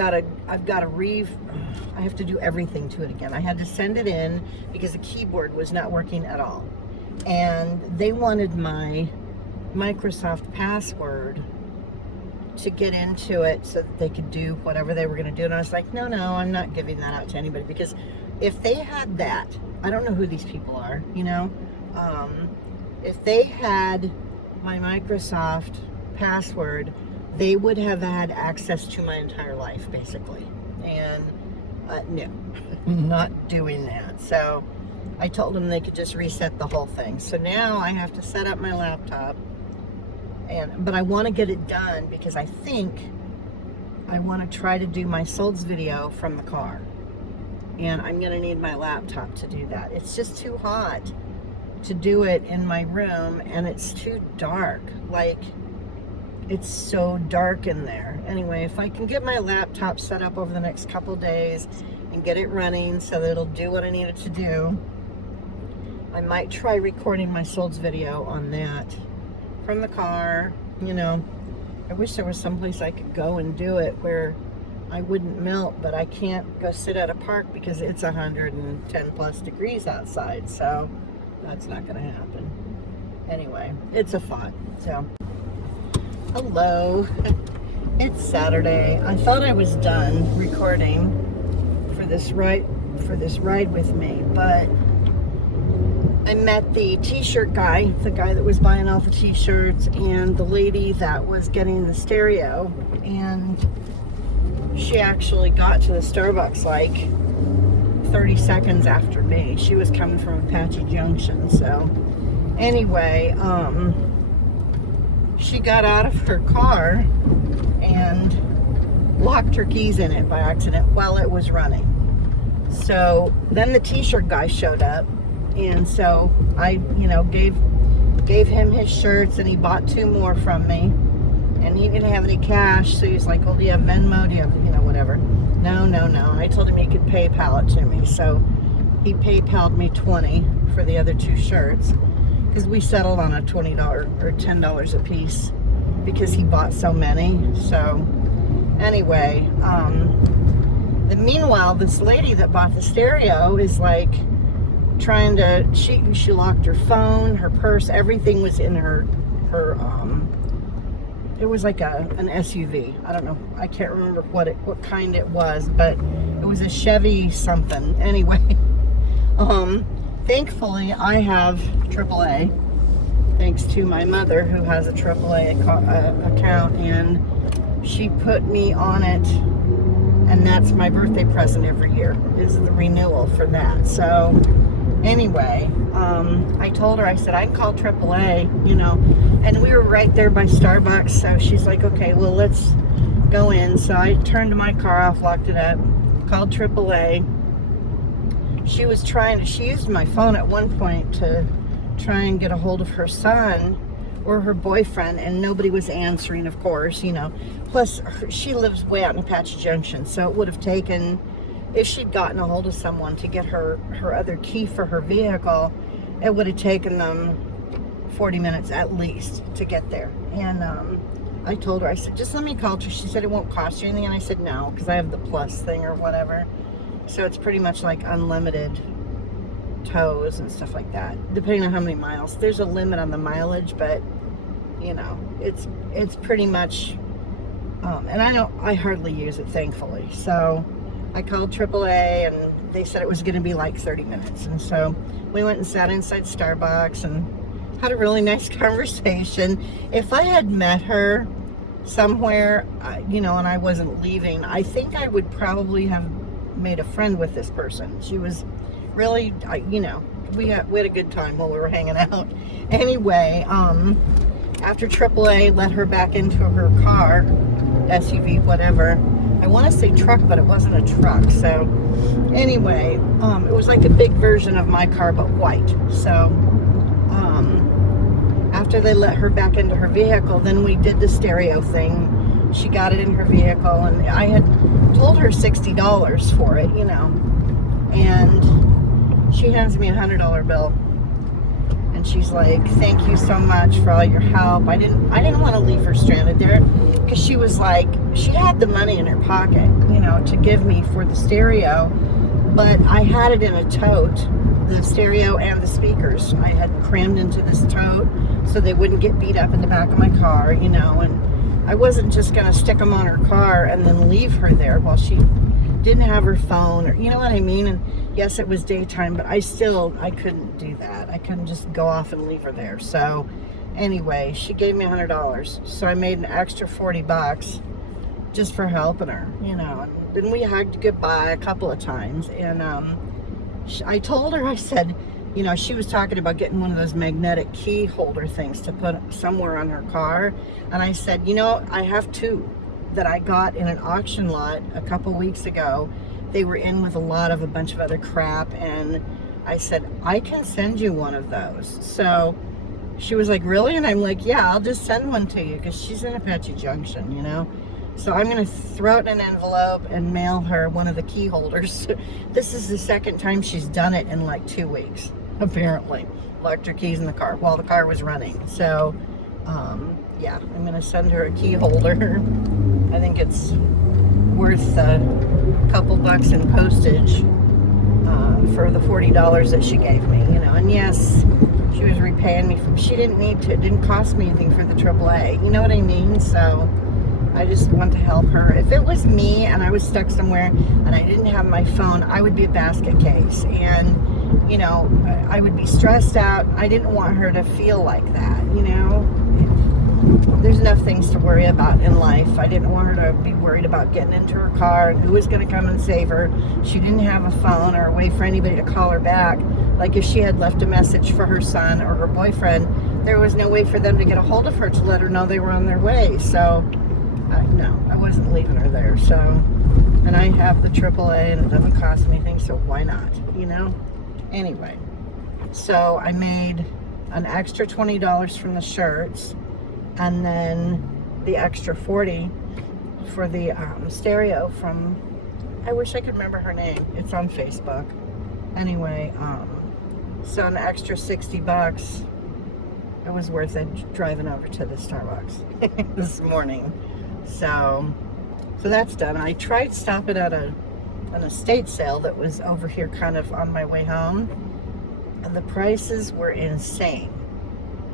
to do everything to it again. I had to send it in because the keyboard was not working at all. And they wanted my Microsoft password to get into it so that they could do whatever they were going to do. And I was like, no, I'm not giving that out to anybody, because if they had that, I don't know who these people are, you know. If they had my Microsoft password, they would have had access to my entire life, basically. And no, not doing that. So I told them they could just reset the whole thing. So now I have to set up my laptop, but I want to get it done because I think I want to try to do my Solds video from the car, and I'm going to need my laptop to do that. It's just too hot to do it in my room, and it's too dark. Like, it's so dark in there. Anyway, if I can get my laptop set up over the next couple days and get it running so that it'll do what I need it to do, I might try recording my Solds video on that from the car. You know, I wish there was someplace I could go and do it where I wouldn't melt, but I can't go sit at a park because it's 110 plus degrees outside. So That's not gonna happen. Anyway, it's a thought. So, hello. It's Saturday. I thought I was done recording for this ride with me, but I met the t-shirt guy, the guy that was buying all the t-shirts, and the lady that was getting the stereo, and she actually got to the Starbucks like 30 seconds after me. She was coming from Apache Junction. So anyway, she got out of her car and locked her keys in it by accident while it was running. So then the t-shirt guy showed up, and so I, gave him his shirts, and he bought 2 more from me. And he didn't have any cash, so he's like, well, do you have Venmo? Do you have, whatever? No. I told him he could PayPal it to me. So he PayPal'd me $20 for the other 2 shirts, because we settled on a $20 or $10 a piece because he bought so many. So anyway, meanwhile, this lady that bought the stereo is like trying to, she locked her phone, her purse, everything was in her it was like an SUV. I don't know. I can't remember what kind it was, but it was a Chevy something. Anyway, thankfully I have AAA, thanks to my mother who has a AAA account, and she put me on it, and that's my birthday present every year, is the renewal for that. So anyway, I told her, I said, I can call AAA, and we were right there by Starbucks, so she's like, okay, well, let's go in. So I turned my car off, locked it up, called AAA. She used my phone at one point to try and get a hold of her son or her boyfriend, and nobody was answering, of course, Plus, she lives way out in Apache Junction, so it would have taken, if she'd gotten a hold of someone to get her other key for her vehicle, it would have taken them 40 minutes at least to get there. And I told her, I said, just let me call her. She said, it won't cost you anything. And I said, no, because I have the plus thing or whatever. So it's pretty much like unlimited tows and stuff like that, depending on how many miles. There's a limit on the mileage, but it's pretty much, and I hardly use it, thankfully. So I called AAA, and they said it was going to be like 30 minutes. And so we went and sat inside Starbucks and had a really nice conversation. If I had met her somewhere, and I wasn't leaving, I think I would probably have made a friend with this person. She was really, we had a good time while we were hanging out. Anyway, after AAA let her back into her car, SUV, whatever. I want to say truck, but it wasn't a truck. So anyway, it was like a big version of my car, but white. So after they let her back into her vehicle, then we did the stereo thing. She got it in her vehicle, and I had told her $60 for it, and she hands me a $100 bill. And she's like, thank you so much for all your help. I didn't want to leave her stranded there, because she was like, she had the money in her pocket, to give me for the stereo, but I had it in a tote, the stereo and the speakers. I had crammed into this tote so they wouldn't get beat up in the back of my car, and I wasn't just going to stick them on her car and then leave her there while she didn't have her phone, or you know what I mean. And yes, it was daytime, but I couldn't do that. I couldn't just go off and leave her there. So anyway, she gave me $100, so I made an extra $40 just for helping her, and then we hugged goodbye a couple of times. And I told her, I said, she was talking about getting one of those magnetic key holder things to put somewhere on her car, and I said, I have 2 that I got in an auction lot a couple weeks ago. They were in with a bunch of other crap, and I said, I can send you one of those. So she was like, really? And I'm like, yeah, I'll just send one to you, because she's in Apache Junction, So I'm going to throw it in an envelope and mail her one of the key holders. This is the second time she's done it in like 2 weeks, apparently. Locked her keys in the car while the car was running. So, yeah, I'm going to send her a key holder. I think it's worth a couple bucks in postage for the $40 that she gave me, And yes, she was repaying me. She didn't need to. It didn't cost me anything for the AAA. You know what I mean? So I just want to help her. If it was me and I was stuck somewhere and I didn't have my phone, I would be a basket case. And, you know, I would be stressed out. I didn't want her to feel like that, you know. There's enough things to worry about in life. I didn't want her to be worried about getting into her car and who was going to come and save her. She didn't have a phone or a way for anybody to call her back. Like if she had left a message for her son or her boyfriend, there was no way for them to get a hold of her to let her know they were on their way. So, no, I wasn't leaving her there. So, and I have the AAA and it doesn't cost me anything, so why not, you know? Anyway, so I made an extra $20 from the shirts, and then the extra $40 for the stereo from, I wish I could remember her name. It's on Facebook. Anyway, so an extra $60. It was worth it driving over to the Starbucks this morning. So that's done. I tried stopping at an estate sale that was over here kind of on my way home, and the prices were insane.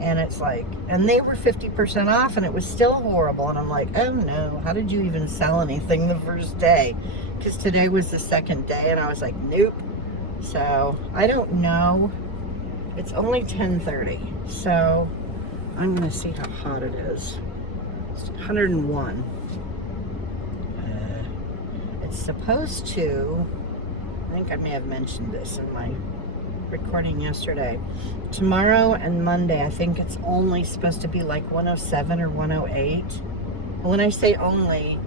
And it's like, and they were 50% off, and it was still horrible. And I'm like, oh no, how did you even sell anything the first day? Because today was the second day, and I was like, nope. So I don't know. It's only 10:30, so I'm gonna see how hot it is. It's 101. It's supposed to, I think I may have mentioned this in my recording yesterday. Tomorrow and Monday, I think it's only supposed to be like 107 or 108. And when I say only,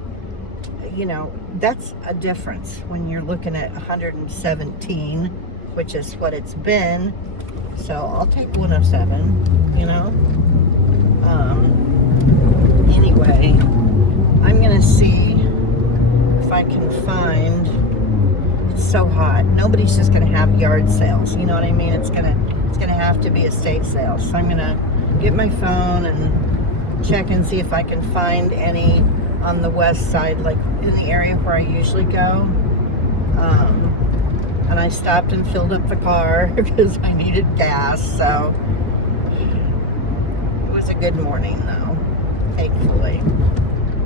you know, that's a difference when you're looking at 117, which is what it's been. So I'll take 107, you know. Anyway, I'm gonna see if I can find. It's so hot. Nobody's just gonna have yard sales. You know what I mean? It's gonna have to be estate sales. So I'm gonna get my phone and check and see if I can find any on the west side, like in the area where I usually go. And I stopped and filled up the car because I needed gas. So it was a good morning, though. Thankfully,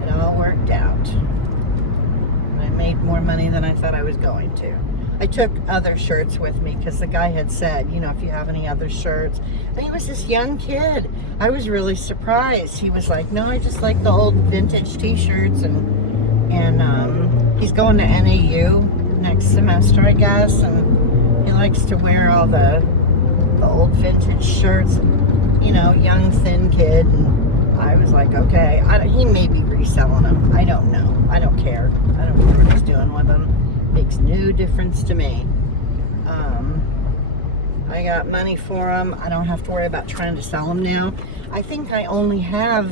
it all worked out. I made more money than I thought I was going to. I took other shirts with me because the guy had said, you know, if you have any other shirts. And he was this young kid. I was really surprised. He was like, no, I just like the old vintage t-shirts. And he's going to NAU next semester, I guess. And he likes to wear all the old vintage shirts. You know, young, thin kid. And I was like, okay. He may be reselling them. I don't know. I don't care. I don't know what he's doing with them. Makes no difference to me. I got money for them. I don't have to worry about trying to sell them now. I think I only have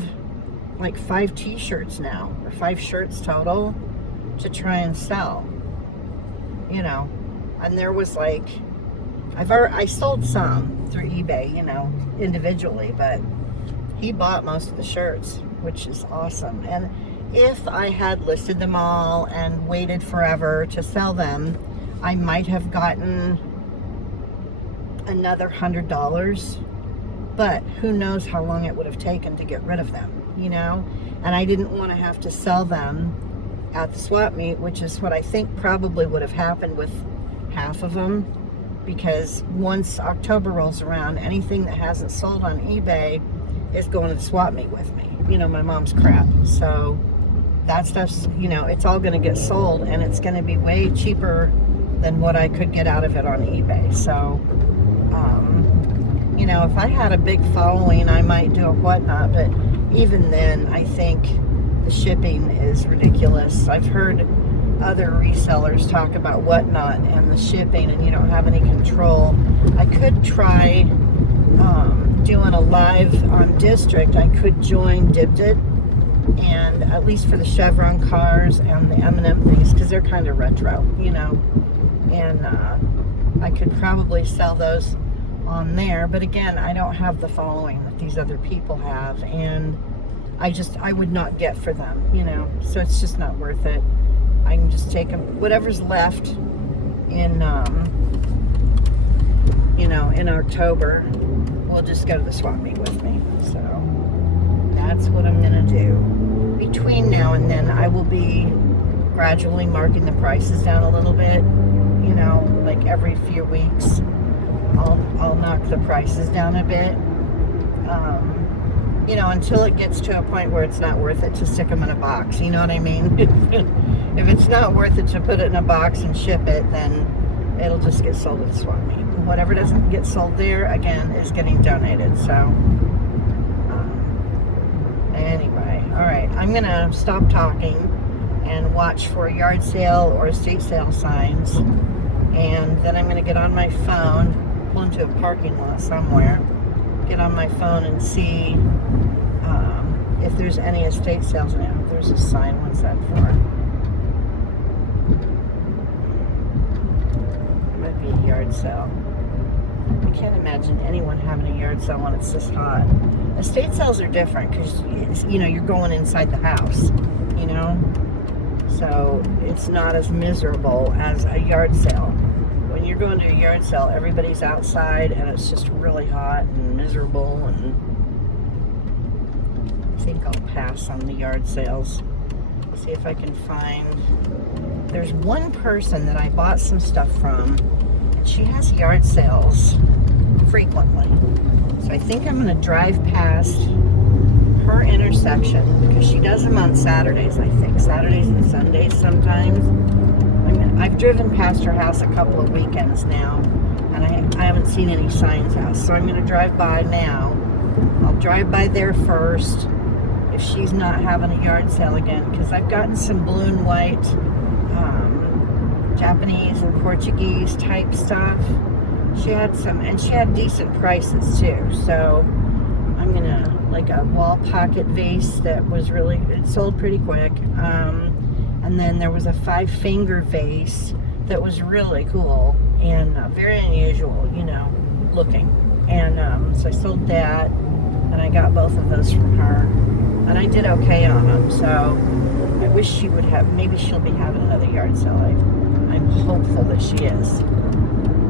like 5 t-shirts now, or 5 shirts total to try and sell. You know, and there was like, I sold some through eBay, you know, individually, but he bought most of the shirts, which is awesome. And if I had listed them all and waited forever to sell them, I might have gotten another $100, but who knows how long it would have taken to get rid of them, you know? And I didn't want to have to sell them at the swap meet, which is what I think probably would have happened with half of them, because once October rolls around, anything that hasn't sold on eBay is going to the swap meet with me. You know, my mom's crap. So that stuff's, you know, it's all going to get sold, and it's going to be way cheaper than what I could get out of it on eBay. So, you know, if I had a big following, I might do a whatnot, but even then, I think the shipping is ridiculous. I've heard other resellers talk about whatnot and the shipping, and you don't have any control. I could try doing a live on District. I could join Dibdit, and at least for the Chevron cars and the M&M things, because they're kind of retro, you know, and I could probably sell those on there. But again, I don't have the following that these other people have, and I would not get for them, you know, so it's just not worth it. I can just take them, whatever's left in, you know, in October, will just go to the swap meet with me. So that's what I'm gonna do. Between now and then, I will be gradually marking the prices down a little bit. You know, like every few weeks, I'll knock the prices down a bit. You know, until it gets to a point where it's not worth it to stick them in a box. You know what I mean? If it's not worth it to put it in a box and ship it, then it'll just get sold at the swap meet. Whatever doesn't get sold there, again, is getting donated. So, anyway, all right. I'm going to stop talking and watch for yard sale or estate sale signs. And then I'm going to get on my phone, pull into a parking lot somewhere, get on my phone and see if there's any estate sales now. There's a sign. What's that for? It might be a yard sale. I can't imagine anyone having a yard sale when it's this hot. Estate sales are different because, you know, you're going inside the house, you know? So it's not as miserable as a yard sale. When you're going to a yard sale, everybody's outside and it's just really hot and miserable, and I think I'll pass on the yard sales. See if I can find... There's one person that I bought some stuff from, and she has yard sales frequently. So I think I'm going to drive past her intersection, because she does them on Saturdays, I think. Saturdays and Sundays sometimes. I've driven past her house a couple of weekends now, and I haven't seen any signs out. So I'm going to drive by now. I'll drive by there first if she's not having a yard sale again, because I've gotten some blue and white Japanese and Portuguese type stuff. She had some, and she had decent prices too. So I'm going to, like a wall pocket vase that was really, it sold pretty quick. And then there was a 5-finger vase that was really cool and very unusual, you know, looking. And so I sold that, and I got both of those from her. And I did okay on them, so I wish she would have, maybe she'll be having another yard sale. I'm hopeful that she is,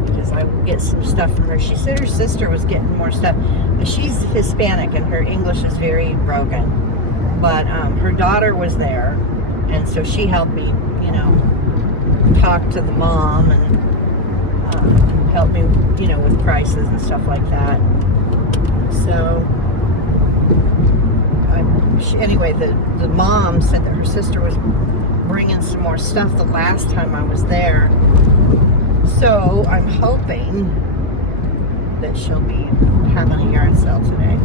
because I will get some stuff from her. She said her sister was getting more stuff. She's Hispanic, and her English is very broken. But her daughter was there, and so she helped me, you know, talk to the mom and help me, you know, with prices and stuff like that. So, anyway, the mom said that her sister was bringing some more stuff the last time I was there. So, I'm hoping that she'll be having a yard sale today.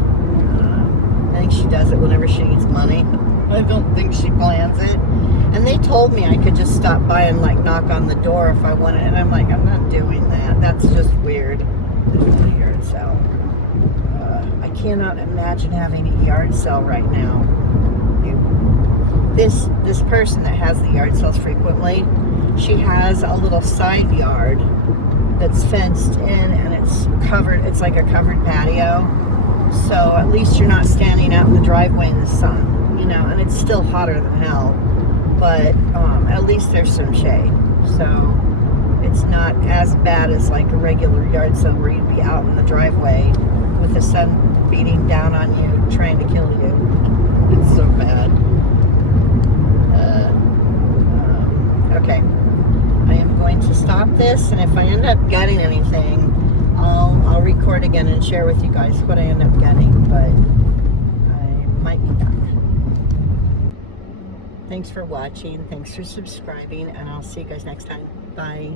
I think she does it whenever she needs money. I don't think she plans it. And they told me I could just stop by and like knock on the door if I wanted. And I'm like, I'm not doing that. That's just weird. A yard sale. I cannot imagine having a yard sale right now. This person that has the yard sales frequently, she has a little side yard that's fenced in, and it's covered. It's like a covered patio. So at least you're not standing out in the driveway in the sun. You know, and it's still hotter than hell, but at least there's some shade, so it's not as bad as like a regular yard sale where you'd be out in the driveway with the sun beating down on you, trying to kill you. It's so bad. Okay, I am going to stop this, and if I end up getting anything, I'll record again and share with you guys what I end up getting, but I might be back. Thanks for watching. Thanks for subscribing, and I'll see you guys next time. Bye.